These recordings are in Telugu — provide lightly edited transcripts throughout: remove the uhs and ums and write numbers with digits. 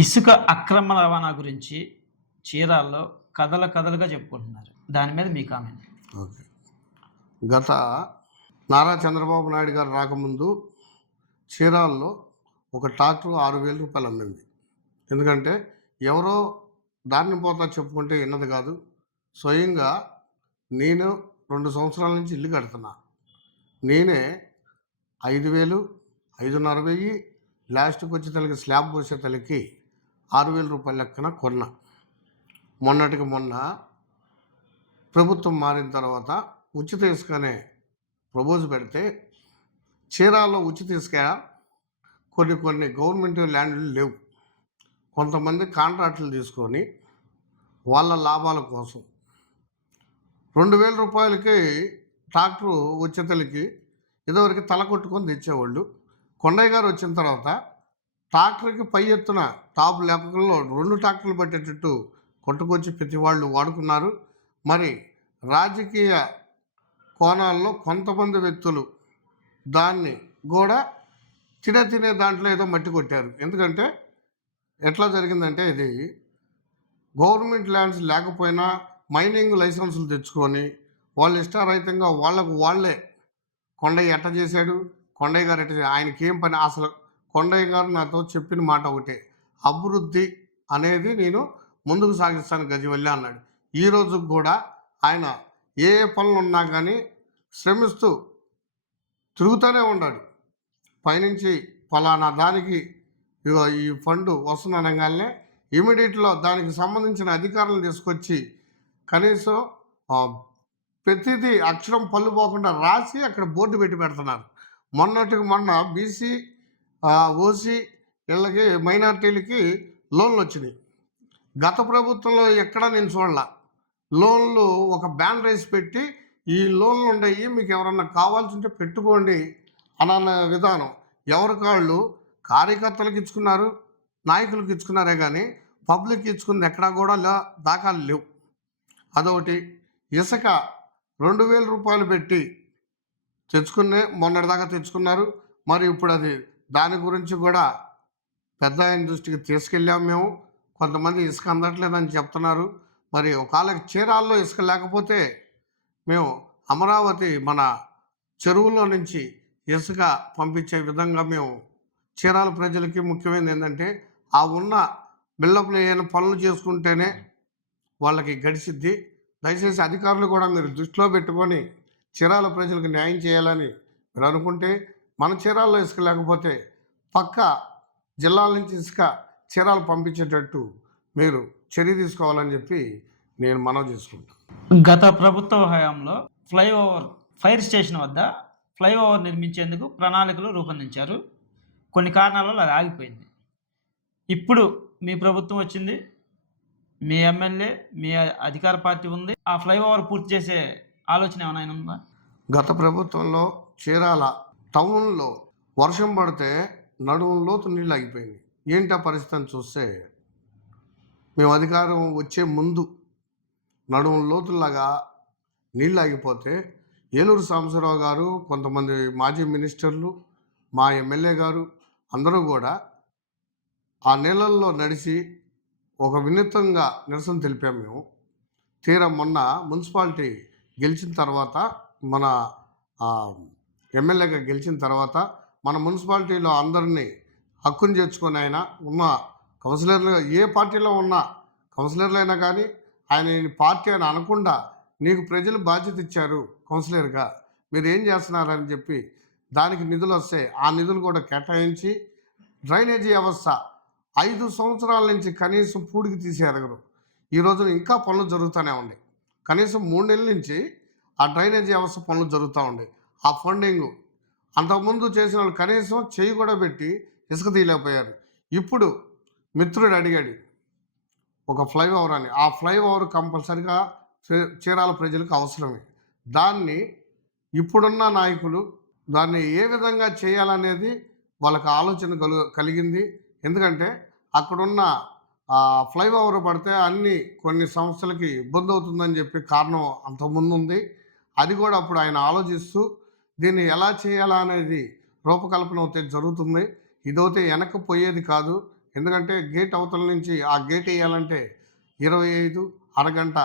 ఇసుక అక్రమ రవాణా గురించి చీరాల్లో కథలుగా చెప్పుకుంటున్నారు. దాని మీద మీ కామెంట్. ఓకే. గత నారా చంద్రబాబు నాయుడు గారు రాకముందు చీరాల్లో ఒక ట్రాక్టర్ 6,000 రూపాయలు అమ్మింది. ఎందుకంటే ఎవరో దారిని పోతా చెప్పుకుంటే విన్నది కాదు. స్వయంగా నేను 2 సంవత్సరాల నుంచి ఇల్లు కడుతున్నా. నేనే 5,000, 5,500 లాస్ట్కి వచ్చే తలకి స్లాబ్ పోసే తలకి 6,000 రూపాయల లెక్కన కొన్నా. మొన్నటికి మొన్న ప్రభుత్వం మారిన తర్వాత ఉచిత ఇసుకనే ప్రపోజ్ పెడితే చీరాల్లో ఉచిత ఇసుక కొన్ని గవర్నమెంట్ ల్యాండ్లు లేవు. కొంతమంది కాంట్రాక్టులు తీసుకొని వాళ్ళ లాభాల కోసం 2,000 రూపాయలకి ట్రాక్టరు వచ్చేతలకి ఇదివరకు తల కొట్టుకొని తెచ్చేవాళ్ళు. కొండయ్య గారు వచ్చిన తర్వాత ట్రాక్టర్కి పై ఎత్తున టాప్ లెక్కల్లో 2 ట్రాక్టర్లు పట్టేటట్టు కొట్టుకొచ్చి ప్రతి వాళ్ళు వాడుకున్నారు. మరి రాజకీయ కోణాల్లో కొంతమంది వ్యక్తులు దాన్ని కూడా తినే దాంట్లో ఏదో మట్టి కొట్టారు. ఎందుకంటే ఎట్లా జరిగిందంటే ఇది గవర్నమెంట్ ల్యాండ్స్ లేకపోయినా మైనింగ్ లైసెన్సులు తెచ్చుకొని వాళ్ళు ఇష్టారహితంగా వాళ్ళే కొండయ్య ఎట్ట చేశాడు, కొండయ్య గారు ఎట్ట ఆయనకి ఏం పని. అసలు కొండయ్య గారు నాతో చెప్పిన మాట ఒకటే, అభివృద్ధి అనేది నేను ముందుకు సాగిస్తాను గజవల్లి అన్నాడు. ఈ రోజుకు కూడా ఆయన ఏ పనులు ఉన్నా కానీ శ్రమిస్తూ తిరుగుతూనే ఉన్నాడు. పైనుంచి ఫలానా దానికి ఈ ఫండ్ వస్తుంది అనగానే ఇమీడియట్లో దానికి సంబంధించిన అధికారులను తీసుకొచ్చి కనీసం ప్రతిదీ అక్షరం పళ్ళు పోకుండా రాసి అక్కడ బోర్డు పెట్టి పెడుతున్నారు. మొన్నటికి మొన్న బీసీ, ఓసీ వీళ్ళకి మైనార్టీలకి లోన్లు వచ్చినాయి. గత ప్రభుత్వంలో ఎక్కడా నేను చూడాల. లోన్లు ఒక బ్యాన్ రైస్ పెట్టి ఈ లోన్లు ఉండయి, మీకు ఎవరన్నా కావాల్సి ఉంటే పెట్టుకోండి అన్న విధానం. ఎవరికాళ్ళు కార్యకర్తలకు ఇచ్చుకున్నారు, నాయకులకు ఇచ్చుకున్నారే కానీ పబ్లిక్ ఇచ్చుకుంది ఎక్కడా కూడా దాఖలు లేవు. అదొకటి. ఇసుక 2,000 రూపాయలు పెట్టి మొన్నటిదాకా తెచ్చుకున్నారు. మరి ఇప్పుడు అది దాని గురించి కూడా పెద్ద ఆయన దృష్టికి తీసుకెళ్ళాము మేము. కొంతమంది ఇసుక అందట్లేదని చెప్తున్నారు. మరి ఒకవేళ చీరాల్లో ఇసుక లేకపోతే మేము అమరావతి మన చెరువుల్లో నుంచి ఇసుక పంపించే విధంగా మేము చీరాల ప్రజలకి ముఖ్యమైనది ఏంటంటే ఆ ఉన్న బిల్డప్లు ఏమైనా పనులు చేసుకుంటేనే వాళ్ళకి గడిచిద్ది. దయచేసి అధికారులు కూడా మీరు దృష్టిలో పెట్టుకొని చీరాల ప్రజలకు న్యాయం చేయాలని మీరు అనుకుంటే, మన చీరాల్లో ఇసుక లేకపోతే పక్క జిల్లాల నుంచి ఇసుక చీరాలు పంపించేటట్టు మీరు చర్య తీసుకోవాలని చెప్పి నేను మనవి చేసుకుంటాను. గత ప్రభుత్వ హయాంలో ఫైర్ స్టేషన్ వద్ద ఫ్లైఓవర్ నిర్మించేందుకు ప్రణాళికలు రూపొందించారు. కొన్ని కారణాల వల్ల అది ఆగిపోయింది. ఇప్పుడు మీ ప్రభుత్వం వచ్చింది, మీ ఎమ్మెల్యే, మీ అధికార పార్టీ ఉంది. ఆ ఫ్లైఓవర్ పూర్తి చేసే ఆలోచన ఏమైనా ఉందా? గత ప్రభుత్వంలో చీరాల టౌన్లో వర్షం పడితే నడుములోతు నీళ్ళు ఆగిపోయింది. ఏంటి ఆ పరిస్థితిని చూస్తే మేము అధికారం వచ్చే ముందు నడుము లోతులాగా నీళ్ళు ఆగిపోతే ఏలూరు సాంబశివరావు గారు, కొంతమంది మాజీ మినిస్టర్లు, మా ఎమ్మెల్యే గారు అందరూ కూడా ఆ నీళ్ళల్లో నడిచి ఒక వినూత్నంగా నిరసన తెలిపాము మేము. తీరా మొన్న మున్సిపాలిటీ గెలిచిన తర్వాత, మన ఎమ్మెల్యేగా గెలిచిన తర్వాత మన మున్సిపాలిటీలో అందరినీ హక్కును చేర్చుకొని ఆయన ఉన్న కౌన్సిలర్లు, ఏ పార్టీలో ఉన్న కౌన్సిలర్లైనా కానీ ఆయన పార్టీ అని అనకుండా నీకు ప్రజలు బాధ్యత ఇచ్చారు కౌన్సిలర్గా, మీరు ఏం చేస్తున్నారని చెప్పి దానికి నిధులు వస్తే ఆ నిధులు కూడా కేటాయించి డ్రైనేజీ వ్యవస్థ 5 సంవత్సరాల నుంచి కనీసం పూడికి తీసి ఎరగరు. ఈ రోజున ఇంకా పనులు జరుగుతూనే ఉన్నాయి. కనీసం 3 నెలల నుంచి ఆ డ్రైనేజీ వ్యవస్థ పనులు జరుగుతూ ఉన్నాయి. ఆ ఫండింగ్ అంతకుముందు చేసిన వాళ్ళు కనీసం చేయి కూడా పెట్టి ఇసుక తీయలేకపోయారు. ఇప్పుడు మిత్రుడు అడిగాడు ఒక ఫ్లైఓవర్ అని. ఆ ఫ్లైఓవర్ కంపల్సరిగా చీరాల ప్రజలకు అవసరమే. దాన్ని ఇప్పుడున్న నాయకులు దాన్ని ఏ విధంగా చేయాలనేది వాళ్ళకి ఆలోచన కలిగింది. ఎందుకంటే అక్కడున్న ఆ ఫ్లైఓవర్ పడితే కొన్ని సంస్థలకి ఇబ్బంది అవుతుందని చెప్పి కారణం అంతకుముందు ఉంది. అది కూడా అప్పుడు ఆయన ఆలోచిస్తూ దీన్ని ఎలా చేయాలా అనేది రూపకల్పన అయితే జరుగుతుంది. ఇదైతే వెనక్కి పోయేది కాదు. ఎందుకంటే గేట్ అవతల నుంచి ఆ గేట్ వేయాలంటే 25 అరగంట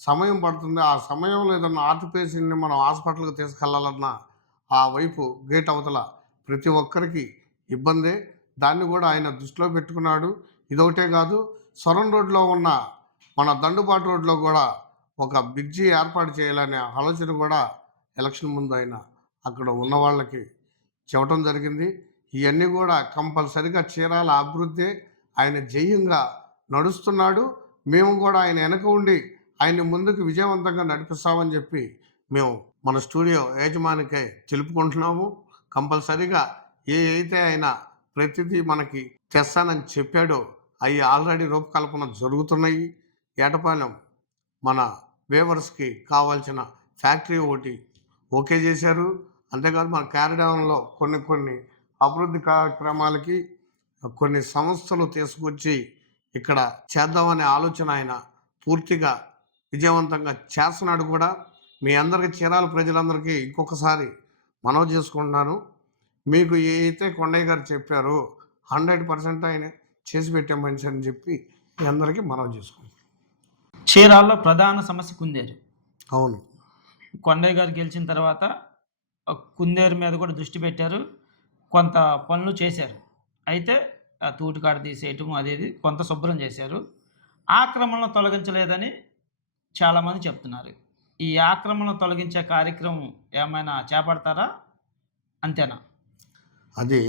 సమయం పడుతుంది. ఆ సమయంలో ఏదన్నా హార్ట్ పేషెంట్‌ని మనం హాస్పిటల్‌కి తీసుకెళ్లాలన్నా ఆ వైపు గేట్ అవతల ప్రతి ఒక్కరికి ఇబ్బందే. దాన్ని కూడా ఆయన దృష్టిలో పెట్టుకున్నాడు. ఇదొకటే కాదు, సొరం రోడ్‌లో ఉన్న మన దండుబాటు రోడ్‌లో కూడా ఒక బ్రిడ్జి ఏర్పాటు చేయాలనే ఆలోచన కూడా ఎలక్షన్ ముందు ఆయన అక్కడ ఉన్న వాళ్ళకి చెప్పటం జరిగింది. ఇవన్నీ కూడా కంపల్సరిగా చీరాల అభివృద్ధే ఆయన జేయంగా నడుస్తున్నాడు. మేము కూడా ఆయన వెనక ఉండి ఆయన్ని ముందుకు విజయవంతంగా నడిపిస్తామని చెప్పి మేము మన స్టూడియో యాజమానికై తెలుపుకుంటున్నాము. కంపల్సరిగా అయితే ఆయన ప్రతిదీ మనకి తెస్తానని చెప్పాడో అవి ఆల్రెడీ రూపకల్పన జరుగుతున్నాయి. ఏటపాలెం మన వేవర్స్కి కావాల్సిన ఫ్యాక్టరీ ఒకటి ఓకే చేశారు. అంతేకాదు మన క్యారిడాన్లో కొన్ని అభివృద్ధి కార్యక్రమాలకి కొన్ని సంస్థలు తీసుకొచ్చి ఇక్కడ చేద్దామనే ఆలోచన ఆయన పూర్తిగా విజయవంతంగా చేస్తున్నాడు కూడా. మీ అందరికీ చీరాల ప్రజలందరికీ ఇంకొకసారి మనవి చేసుకుంటున్నాను. మీకు ఏదైతే కొండయ్య గారు చెప్పారో 100% ఆయన చేసి పెట్టే మనిషి అని చెప్పి మీ అందరికీ మనవి చేసుకుంటాను. చీరాల్లో ప్రధాన సమస్య కుందేరు. అవును. కొండయ్య గారు గెలిచిన తర్వాత కుందేరు మీద కూడా దృష్టి పెట్టారు. కొంత పనులు చేశారు. అయితే ఆ తూటికాడ తీసేయటం అది కొంత శుభ్రం చేశారు. ఆక్రమణలు తొలగించలేదని చాలామంది చెప్తున్నారు. ఈ ఆక్రమణలు తొలగించే కార్యక్రమం ఏమైనా చేపడతారా? అంతేనా? అది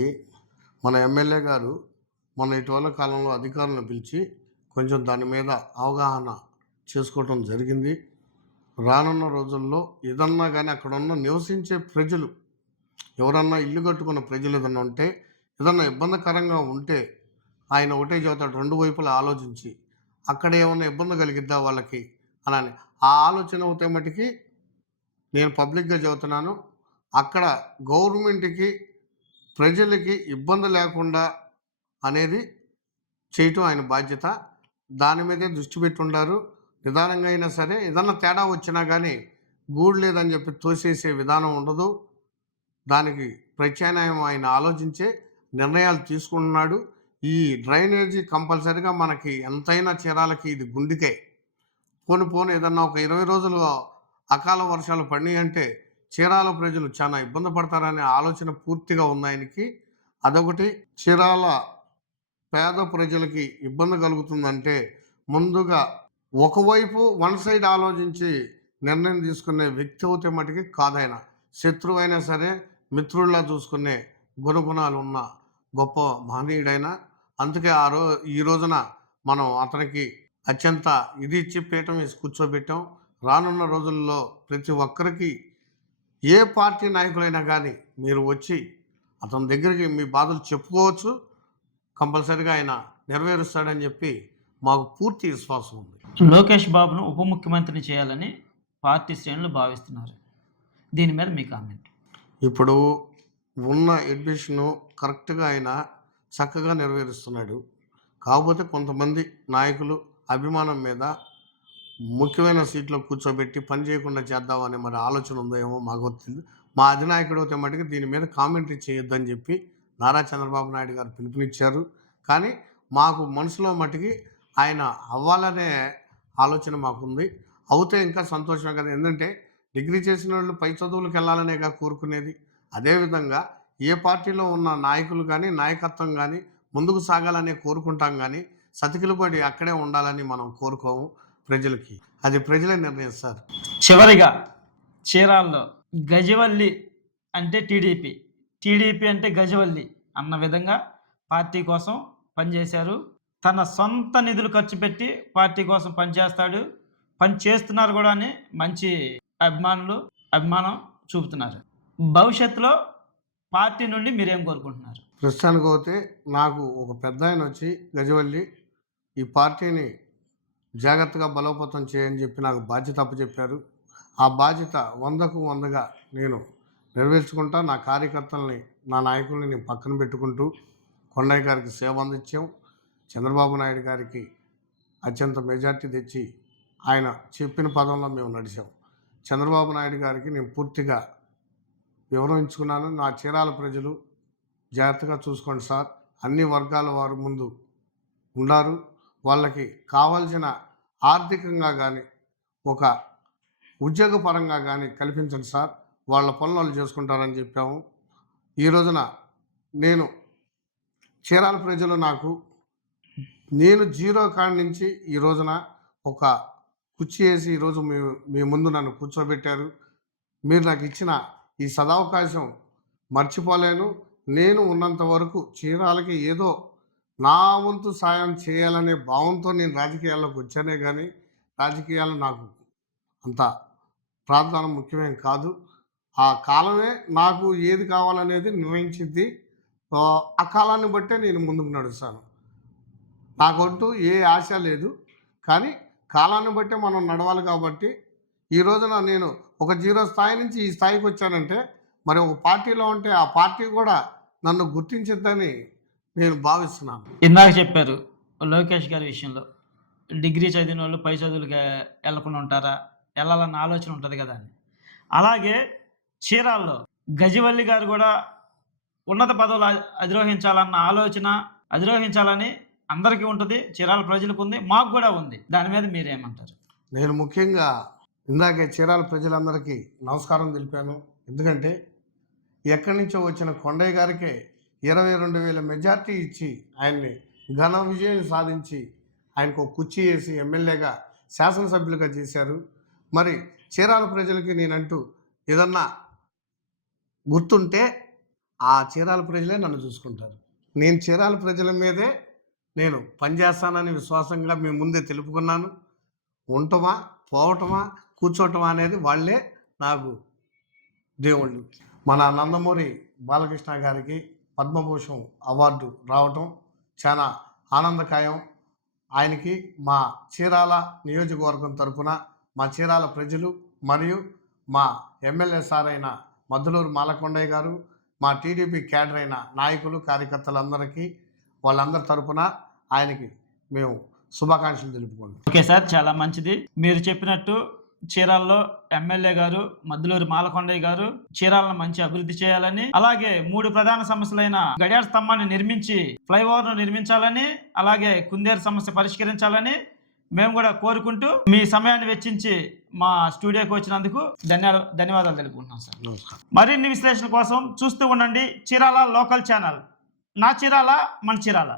మన ఎమ్మెల్యే గారు మన ఇటీవల కాలంలో అధికారులను పిలిచి కొంచెం దాని మీద అవగాహన చేసుకోవటం జరిగింది. రానున్న రోజుల్లో ఏదన్నా కానీ అక్కడ ఉన్న నివసించే ప్రజలు ఎవరన్నా ఇల్లు కట్టుకున్న ప్రజలు ఏదన్నా ఉంటే ఏదన్నా ఇబ్బందికరంగా ఉంటే ఆయన ఒకటే చెబుతాడు, 2 వైపులా ఆలోచించి అక్కడ ఏమన్నా ఇబ్బంది కలిగిద్దా వాళ్ళకి అని. ఆ ఆలోచన అవుతే మటుకి నేను పబ్లిక్గా చెబుతున్నాను, అక్కడ గవర్నమెంట్కి ప్రజలకి ఇబ్బంది లేకుండా అనేది చేయటం ఆయన బాధ్యత. దాని మీదే దృష్టి పెట్టి ఉండారు. నిదానంగా అయినా సరే ఏదన్నా తేడా వచ్చినా కానీ గూడు లేదని చెప్పి తోసేసే విధానం ఉండదు. దానికి ప్రత్యామ్నాయం ఆయన ఆలోచించే నిర్ణయాలు తీసుకుంటున్నాడు. ఈ డ్రైనేజీ కంపల్సరిగా మనకి ఎంతైనా చీరాలకి ఇది గుండెకే. పోను ఏదన్నా ఒక 20 రోజులు అకాల వర్షాలు పడినాయి అంటే చీరాల ప్రజలు చాలా ఇబ్బంది పడతారనే ఆలోచన పూర్తిగా ఉంది ఆయనకి. అదొకటి. చీరాల పేద ప్రజలకి ఇబ్బంది కలుగుతుందంటే ముందుగా ఒకవైపు వన్ సైడ్ ఆలోచించి నిర్ణయం తీసుకునే వ్యక్తి అవుతే మటుకి కాదాయన. శత్రువైనా సరే మిత్రుల్లా చూసుకునే గుణగుణాలు ఉన్న గొప్ప మహనీయుడైన. అందుకే ఈ రోజున మనం అతనికి అత్యంత ఇది ఇచ్చి పీఠం వేసి కూర్చోబెట్టాం. రానున్న రోజుల్లో ప్రతి ఒక్కరికి ఏ పార్టీ నాయకులైనా కానీ మీరు వచ్చి అతని దగ్గరికి మీ బాధలు చెప్పుకోవచ్చు. కంపల్సరిగా ఆయన నెరవేరుస్తాడని చెప్పి మాకు పూర్తి విశ్వాసం ఉంది. లోకేష్ బాబును ఉప ముఖ్యమంత్రిని చేయాలని పార్టీ శ్రేణులు భావిస్తున్నారు. దీని మీద మీ కామెంట్? ఇప్పుడు ఉన్న ఎడ్యుకేషను కరెక్ట్గా ఆయన చక్కగా నెరవేరుస్తున్నాడు. కాకపోతే కొంతమంది నాయకులు అభిమానం మీద ముఖ్యమైన సీట్లో కూర్చోబెట్టి పని చేయకుండా చేద్దామనే మరి ఆలోచన ఉందో ఏమో మాకు తెలియదు. మా అధినాయకుడు అయితే మటుకు దీని మీద కామెంటరీ చేయొద్దని చెప్పి నారా చంద్రబాబు నాయుడు గారు పిలుపునిచ్చారు. కానీ మాకు మనసులో మటుకి ఆయన అవ్వాలనే ఆలోచన మాకుంది. అవుతే ఇంకా సంతోషమే కదా. ఎందుకంటే డిగ్రీ చేసిన వాళ్ళు పై చదువులకు వెళ్ళాలనేగా కోరుకునేది. అదేవిధంగా ఏ పార్టీలో ఉన్న నాయకులు కానీ నాయకత్వం కానీ ముందుకు సాగాలనే కోరుకుంటాం కానీ సతికిలబడి అక్కడే ఉండాలని మనం కోరుకోము. ప్రజలకి అది ప్రజలే నిర్ణయిస్తారు. చివరిగా చీరాల్లో గజవల్లి అంటే టీడీపీ, టీడీపీ అంటే గజవల్లి అన్న విధంగా పార్టీ కోసం పనిచేశారు. తన సొంత నిధులు ఖర్చు పెట్టి పార్టీ కోసం పనిచేస్తాడు. పని చేస్తున్నారు కూడా అని మంచి అభిమానం చూపుతున్నారు. భవిష్యత్తులో పార్టీ నుండి మీరేం కోరుకుంటున్నారు? ప్రస్తుతానికి పోతే నాకు ఒక పెద్ద ఆయన వచ్చి గజవల్లి ఈ పార్టీని జాగ్రత్తగా బలోపేతం చేయని చెప్పి నాకు బాధ్యత అప్పచెప్పారు. ఆ బాధ్యత 100కు 100గా నేను నెరవేర్చుకుంటా. నా కార్యకర్తల్ని నా నాయకుల్ని నేను పక్కన పెట్టుకుంటూ కొండయ్య గారికి సేవ అందించాం. చంద్రబాబు నాయుడు గారికి అత్యంత మెజార్టీ తెచ్చి ఆయన చెప్పిన పదంలో మేము నడిచాం. చంద్రబాబు నాయుడు గారికి నేను పూర్తిగా వివరించుకున్నాను. నా చీరాల ప్రజలు జాగ్రత్తగా చూసుకోండి సార్, అన్ని వర్గాల వారు ముందు ఉన్నారు, వాళ్ళకి కావాల్సిన ఆర్థికంగా కానీ ఒక ఉద్యోగపరంగా కానీ కల్పించండి సార్, వాళ్ళ పనులు వాళ్ళు చేసుకుంటారని చెప్పాము. ఈ రోజున నేను చీరాల ప్రజలు నేను జీరో కాడి నుంచి ఈ రోజున ఒక కుర్చీ వేసి ఈరోజు మీ ముందు నన్ను కూర్చోబెట్టారు. మీరు నాకు ఇచ్చిన ఈ సదవకాశం మర్చిపోలేను. నేను ఉన్నంత వరకు చీరాలకి ఏదో నా వంతు సాయం చేయాలనే భావంతో నేను రాజకీయాల్లోకి వచ్చానే కానీ రాజకీయాలు నాకు అంత ప్రాధాన్యం ముఖ్యమేం కాదు. ఆ కాలమే నాకు ఏది కావాలనేది నిర్ణయించింది. ఆ కాలాన్ని బట్టే నేను ముందుకు నడుస్తాను. నాకంటూ ఏ ఆశ లేదు, కానీ కాలాన్ని బట్టే మనం నడవాలి. కాబట్టి ఈ రోజున నేను ఒక జీరో స్థాయి నుంచి ఈ స్థాయికి వచ్చానంటే మరి ఒక పార్టీలో ఉంటే ఆ పార్టీ కూడా నన్ను గుర్తించిద్దని నేను భావిస్తున్నాను. ఇందాక చెప్పారు లోకేష్ గారి విషయంలో, డిగ్రీ చదివిన వాళ్ళు పై చదువులకి వెళ్ళకుండా ఉంటారా, వెళ్ళాలన్న ఆలోచన ఉంటుంది కదా అని. అలాగే చీరాల్లో గజివల్లి గారు కూడా ఉన్నత పదవులు అధిరోహించాలన్న ఆలోచన, అధిరోహించాలని అందరికీ ఉంటుంది, చీరాల ప్రజలకు ఉంది, మాకు కూడా ఉంది. దాని మీద మీరేమంటారు? నేను ముఖ్యంగా ఇందాకే చీరాల ప్రజలందరికీ నమస్కారం తెలిపాను. ఎందుకంటే ఎక్కడి నుంచో వచ్చిన కొండయ్య గారికే 22,000 మెజార్టీ ఇచ్చి ఆయన్ని ఘన విజయం సాధించి ఆయనకు ఒక కుర్చీ వేసి ఎమ్మెల్యేగా శాసనసభ్యులుగా చేశారు. మరి చీరాల ప్రజలకి నేనంటూ ఏదన్నా గుర్తుంటే ఆ చీరాల ప్రజలే నన్ను చూసుకుంటారు. నేను చీరాల ప్రజల మీదే నేను పనిచేస్తానని విశ్వాసంగా మీ ముందే తెలుపుకున్నాను. ఉండటమా, పోవటమా, కూర్చోవటమా అనేది వాళ్ళే నాకు దేవుళ్ళు. మన నందమూరి బాలకృష్ణ గారికి పద్మభూషణ్ అవార్డు రావటం చాలా ఆనందకాయం. ఆయనకి మా చీరాల నియోజకవర్గం తరఫున మా చీరాల ప్రజలు మరియు మా ఎమ్మెల్యే సార్ అయిన మద్దులూరు మాలకొండయ్య గారు, మా టీడీపీ క్యాడర్ అయిన నాయకులు కార్యకర్తలందరికీ వాళ్ళందరి తరఫున ఆయనకి మేము శుభాకాంక్షలు తెలుపుకుంటాం. ఓకే సార్, చాలా మంచిది. మీరు చెప్పినట్టు చీరాల్లో ఎమ్మెల్యే గారు మద్దులూరు మాలకొండయ్య గారు చీరాలను మంచి అభివృద్ధి చేయాలని, అలాగే 3 ప్రధాన సమస్యలైన గడియార స్తంభాన్ని నిర్మించి ఫ్లైఓవర్ను నిర్మించాలని, అలాగే కుందేరు సమస్య పరిష్కరించాలని మేము కూడా కోరుకుంటూ మీ సమయాన్ని వెచ్చించి మా స్టూడియోకి వచ్చినందుకు ధన్యవాదాలు తెలుపుకుంటున్నాం సార్. నమస్కారం. మరిన్ని విశ్లేషణ కోసం చూస్తూ ఉండండి చీరాల లోకల్ ఛానల్. నా చీరాల మన చీరాల.